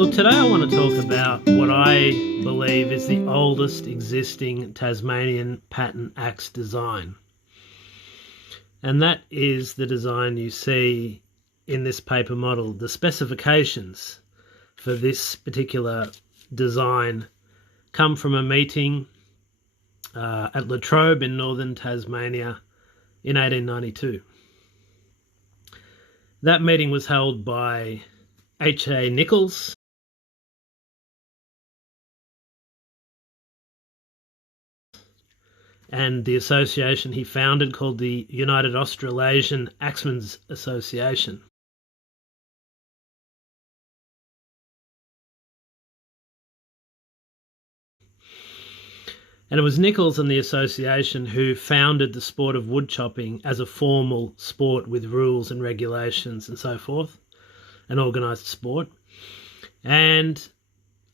Look, today I want to talk about what I believe is the oldest existing Tasmanian-pattern axe design. And that is the design you see in this paper model. The specifications for this particular design come from a meeting at Latrobe in northern Tasmania in 1892. That meeting was held by H.A. Nichols, and the association he founded called the United Australasian Axemen's Association. And it was Nichols and the association who founded the sport of wood chopping as a formal sport with rules and regulations and so forth, an organised sport. And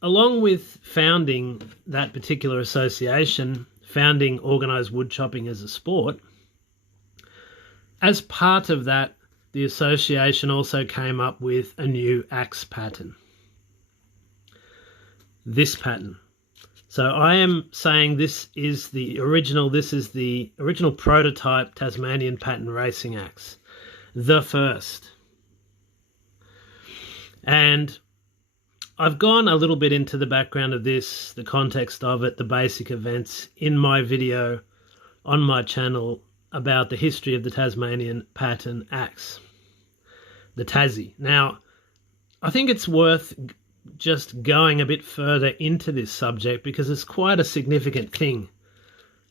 along with founding that particular association, founding organised wood chopping as a sport, as part of that, the association also came up with a new axe pattern. This pattern. So I am saying this is the original prototype Tasmanian-pattern racing axe, the first. And I've gone a little bit into the background of this, the context of it, the basic events in my video on my channel about the history of the Tasmanian-pattern axe, the Tassie. Now, I think it's worth just going a bit further into this subject because it's quite a significant thing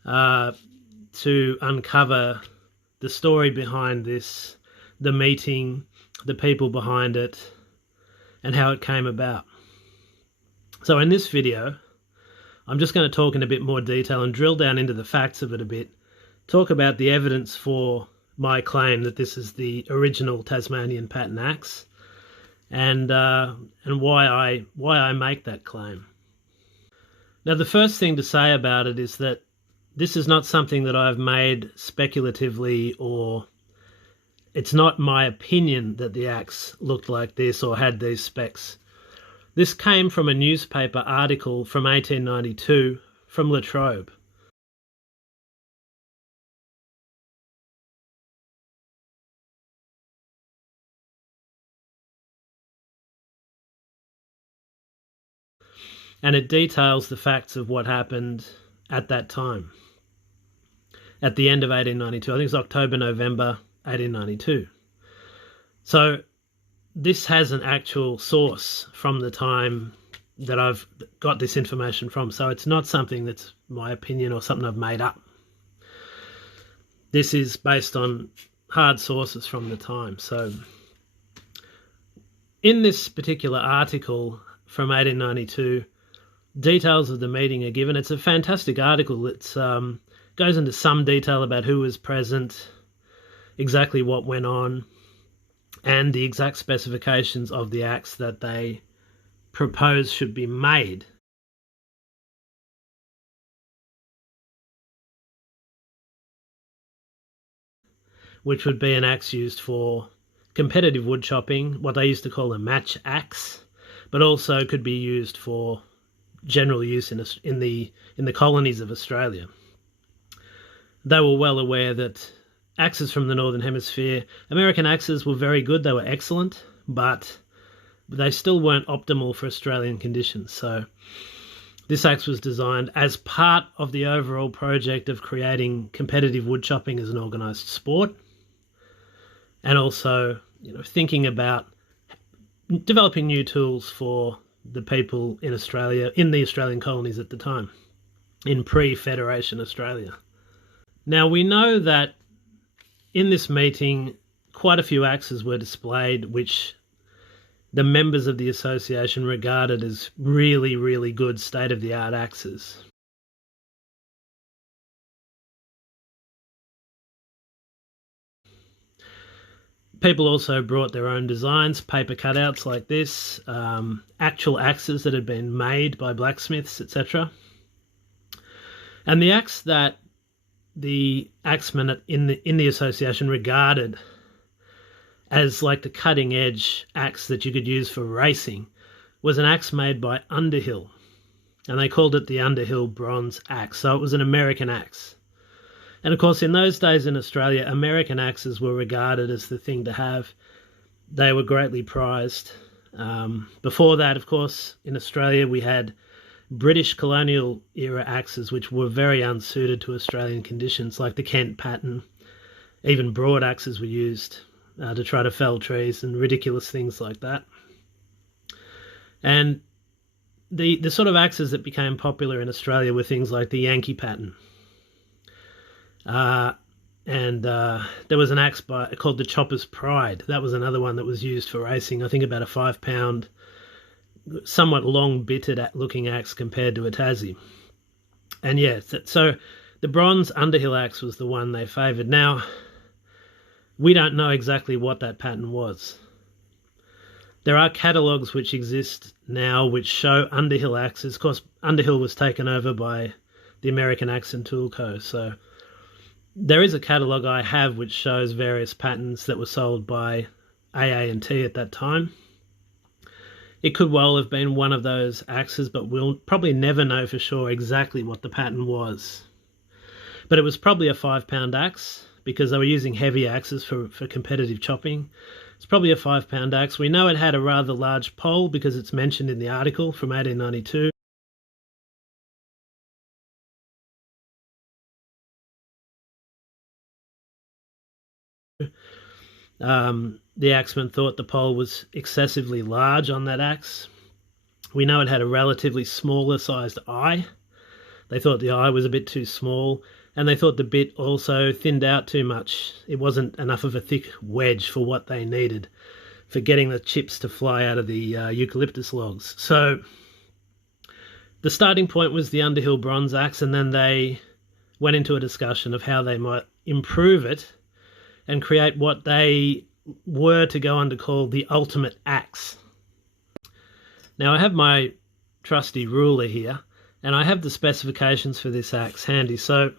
to uncover the story behind this, the meeting, the people behind it, and how it came about. So in this video, I'm just going to talk in a bit more detail and drill down into the facts of it a bit, talk about the evidence for my claim that this is the original Tasmanian-pattern axe, and why I make that claim. Now, the first thing to say about it is that this is not something that I've made speculatively, or it's not my opinion that the axe looked like this or had these specs. This came from a newspaper article from 1892 from Latrobe. And it details the facts of what happened at that time, at the end of 1892. I think it's October, November 1892. So this has an actual source from the time that I've got this information from. So it's not something that's my opinion or something I've made up. This is based on hard sources from the time. So in this particular article from 1892, details of the meeting are given. It's a fantastic article. It goes into some detail about who was present, exactly what went on, and the exact specifications of the axe that they propose should be made. Which would be an axe used for competitive wood chopping, what they used to call a match axe, but also could be used for general use in the colonies of Australia. They were well aware that axes from the Northern Hemisphere, American axes were very good, they were excellent, but they still weren't optimal for Australian conditions. So this axe was designed as part of the overall project of creating competitive wood chopping as an organised sport, and also, thinking about developing new tools for the people in Australia, in the Australian colonies at the time, in pre-Federation Australia. Now, we know that in this meeting, quite a few axes were displayed, which the members of the association regarded as really, really good state-of-the-art axes. People also brought their own designs, paper cutouts like this, actual axes that had been made by blacksmiths, etc. And the axe that the axemen in the association regarded as like the cutting edge axe that you could use for racing was an axe made by Underhill, and they called it the Underhill bronze axe. So it was an American axe. And of course, in those days in Australia, American axes were regarded as the thing to have. They were greatly prized. Before that, of course, in Australia, we had British colonial era axes, which were very unsuited to Australian conditions, like the Kent-pattern. Even broad axes were used to try to fell trees and ridiculous things like that. And the sort of axes that became popular in Australia were things like the Yankee-pattern. There was an axe called the Chopper's Pride. That was another one that was used for racing. I think about a 5-pound, somewhat long-bitted looking axe compared to a Tassie. And yeah, so the bronze Underhill axe was the one they favoured. Now, we don't know exactly what that pattern was. There are catalogues which exist now which show Underhill axes. Of course, Underhill was taken over by the American Axe and Tool Co. So there is a catalogue I have which shows various patterns that were sold by A&T at that time. It could well have been one of those axes, but we'll probably never know for sure exactly what the pattern was. But it was probably a 5-pound axe, because they were using heavy axes for competitive chopping. It's probably a 5-pound axe. We know it had a rather large pole because it's mentioned in the article from 1892. The axemen thought the pole was excessively large on that axe. We know it had a relatively smaller sized eye. They thought the eye was a bit too small, and they thought the bit also thinned out too much. It wasn't enough of a thick wedge for what they needed for getting the chips to fly out of the eucalyptus logs. So the starting point was the Underhill bronze axe, and then they went into a discussion of how they might improve it and create what they were to go on to call the ultimate axe. Now I have my trusty ruler here, and I have the specifications for this axe handy. So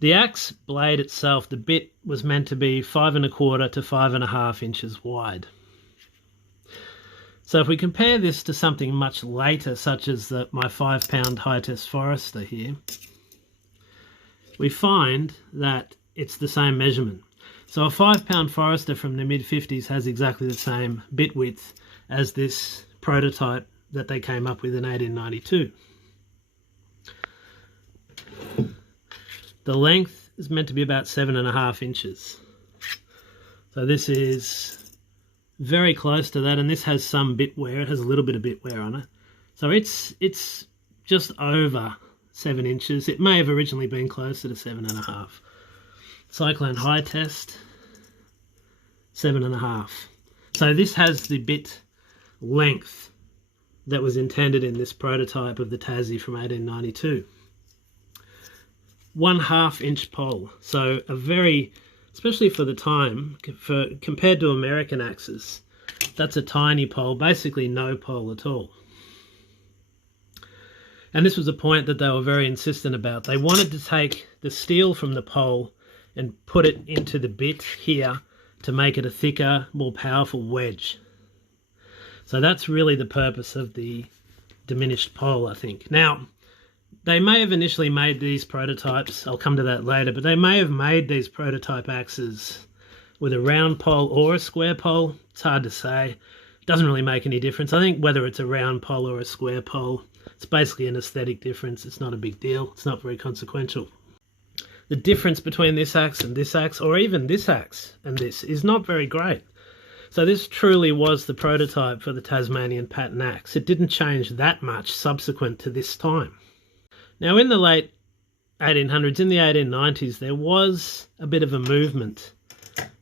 the axe blade itself, the bit was meant to be 5 1/4 to 5 1/2 inches wide. So if we compare this to something much later, such as my 5-pound high-test Forester here, we find that it's the same measurement. So a 5-pound Forester from the mid-50s has exactly the same bit width as this prototype that they came up with in 1892. The length is meant to be about 7 1/2 inches. So this is very close to that, and this has some bit wear. It has a little bit of bit wear on it. So it's just over 7 inches. It may have originally been closer to 7 1/2. Cyclone high test, 7 1/2. So this has the bit length that was intended in this prototype of the Tassie from 1892. 1/2 inch pole. So a very, especially for the time, compared to American axes, that's a tiny pole, basically no pole at all. And this was a point that they were very insistent about. They wanted to take the steel from the pole and put it into the bit here to make it a thicker, more powerful wedge. So that's really the purpose of the diminished pole, I think. Now, they may have initially made these prototypes, I'll come to that later, but they may have made these prototype axes with a round pole or a square pole. It's hard to say. It doesn't really make any difference. I think whether it's a round pole or a square pole, it's basically an aesthetic difference. It's not a big deal. It's not very consequential. The difference between this axe and this axe, or even this axe and this, is not very great. So this truly was the prototype for the Tasmanian-pattern axe. It didn't change that much subsequent to this time. Now in the late 1800s, in the 1890s, there was a bit of a movement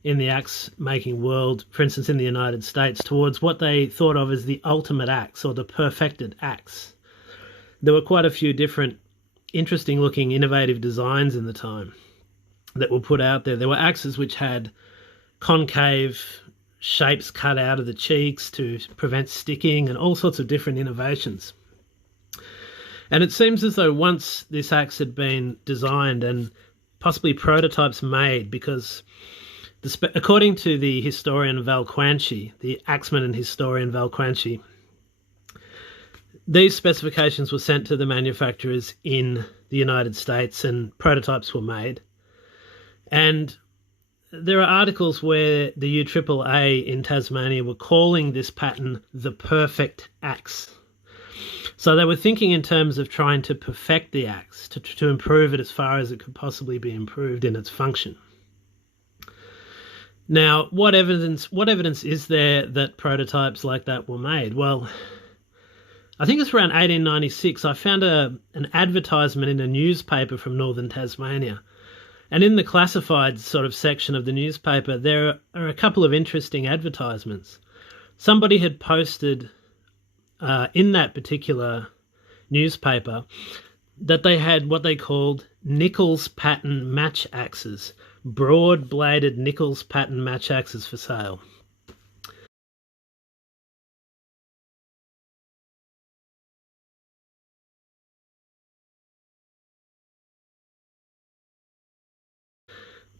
in the axe making world, for instance in the United States, towards what they thought of as the ultimate axe or the perfected axe. There were quite a few different interesting looking innovative designs in the time that were put out there. There were axes which had concave shapes cut out of the cheeks to prevent sticking and all sorts of different innovations. And it seems as though once this axe had been designed and possibly prototypes made, because according to the historian Val Quanchi, the axeman and historian Val Quanchi, These specifications were sent to the manufacturers in the United States and prototypes were made. And there are articles where the U.A.A.A in Tasmania were calling this pattern the perfect axe. So they were thinking in terms of trying to perfect the axe, to improve it as far as it could possibly be improved in its function. Now, what evidence is there that prototypes like that were made? Well, I think it's around 1896. I found an advertisement in a newspaper from northern Tasmania. And in the classified sort of section of the newspaper, there are a couple of interesting advertisements. Somebody had posted in that particular newspaper that they had what they called Nichols pattern match axes, broad-bladed Nichols pattern match axes for sale.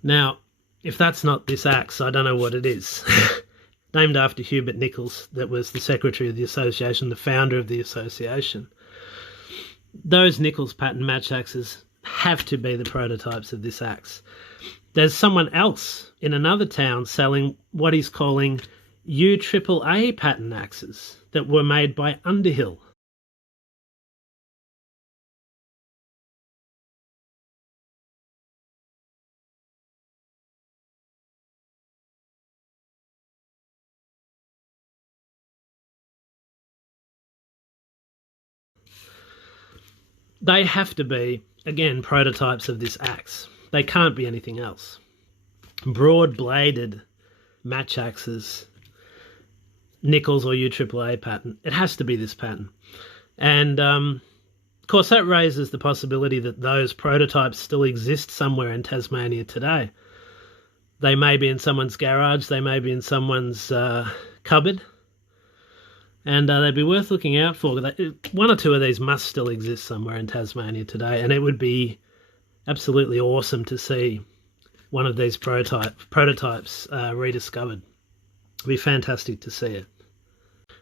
Now, if that's not this axe, I don't know what it is. Named after Hubert Nichols, that was the secretary of the association, the founder of the association. Those Nichols pattern match axes have to be the prototypes of this axe. There's someone else in another town selling what he's calling U.A.A.A pattern axes that were made by Underhill. They have to be, again, prototypes of this axe. They can't be anything else. Broad-bladed match axes, Nichols or U.A.A.A pattern. It has to be this pattern. And, of course, that raises the possibility that those prototypes still exist somewhere in Tasmania today. They may be in someone's garage, they may be in someone's cupboard, and they'd be worth looking out for. One or two of these must still exist somewhere in Tasmania today, and it would be absolutely awesome to see one of these prototypes rediscovered. It'd be fantastic to see it.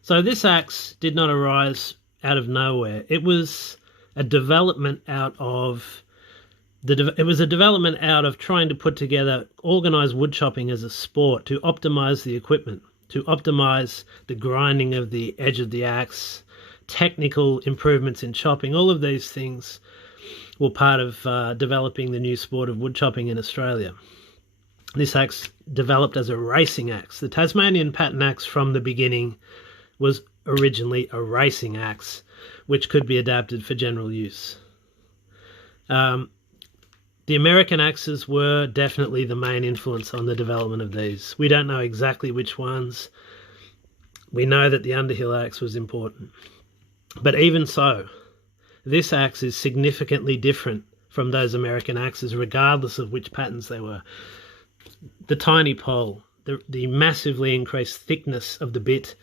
So this axe did not arise out of nowhere. It was a development out of trying to put together organised wood chopping as a sport to optimise the equipment, to optimise the grinding of the edge of the axe, technical improvements in chopping. All of these things were part of developing the new sport of wood chopping in Australia. This axe developed as a racing axe. The Tasmanian-pattern axe from the beginning was originally a racing axe, which could be adapted for general use. The American axes were definitely the main influence on the development of these. We don't know exactly which ones. We know that the Underhill axe was important. But even so, this axe is significantly different from those American axes, regardless of which patterns they were. The tiny pole, the massively increased thickness of the bit,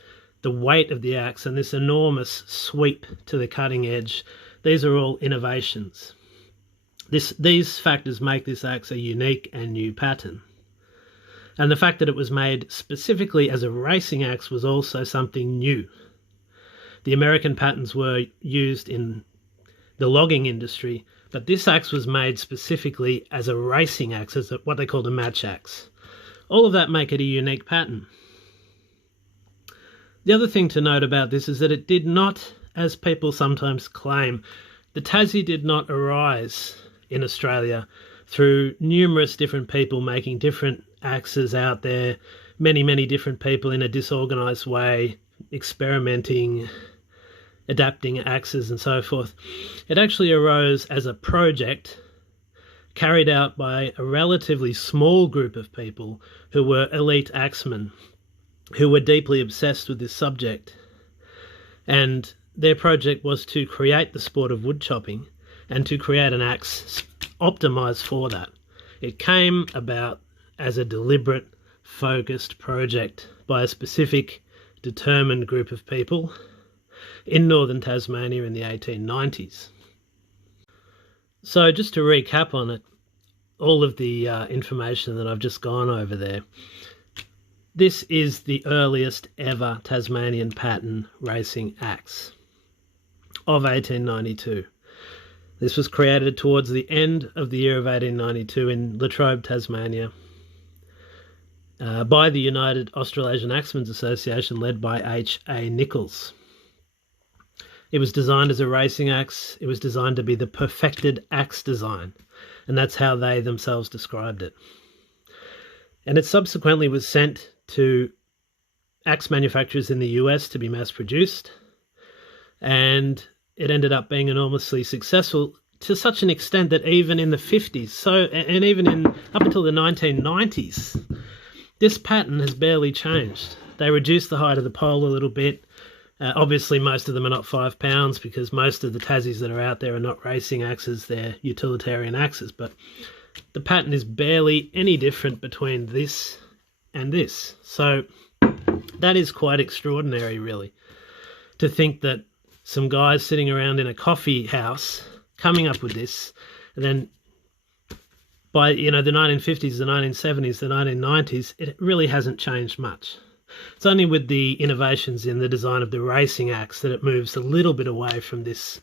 the weight of the axe, and this enormous sweep to the cutting edge, these are all innovations. These factors make this axe a unique and new pattern. And the fact that it was made specifically as a racing axe was also something new. The American patterns were used in the logging industry, but this axe was made specifically as a racing axe, as what they called a match axe. All of that make it a unique pattern. The other thing to note about this is that it did not, as people sometimes claim, the Tassie did not arise in Australia through numerous different people making different axes out there, many different people in a disorganised way, experimenting, adapting axes and so forth. It actually arose as a project carried out by a relatively small group of people who were elite axemen, who were deeply obsessed with this subject. And their project was to create the sport of wood chopping and to create an axe optimised for that. It came about as a deliberate, focused project by a specific, determined group of people in northern Tasmania in the 1890s. So just to recap on it, all of the information that I've just gone over there, this is the earliest ever Tasmanian pattern racing axe. of 1892. This was created towards the end of the year of 1892 in Latrobe, Tasmania, by the United Australasian Axemen's Association, led by H.A. Nichols. It was designed as a racing axe. It was designed to be the perfected axe design, and that's how they themselves described it. And it subsequently was sent to axe manufacturers in the US to be mass produced, and it ended up being enormously successful to such an extent that even in the 50s, and even in up until the 1990s, this pattern has barely changed. They reduced the height of the pole a little bit. Obviously, most of them are not 5 pounds because most of the Tassies that are out there are not racing axes, they're utilitarian axes. But the pattern is barely any different between this and this. So that is quite extraordinary, really, to think that some guys sitting around in a coffee house coming up with this, and then by the 1950s, the 1970s, the 1990s, it really hasn't changed much. It's only with the innovations in the design of the racing axe that it moves a little bit away from this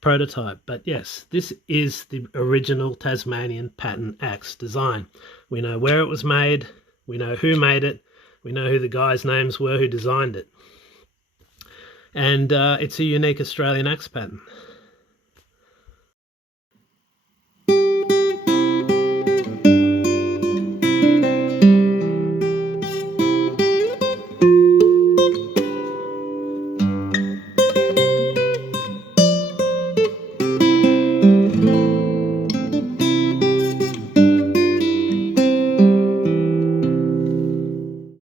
prototype. But yes, this is the original Tasmanian-pattern axe design. We know where it was made, we know who made it, we know who the guys' names were who designed it. And it's a unique Australian axe pattern.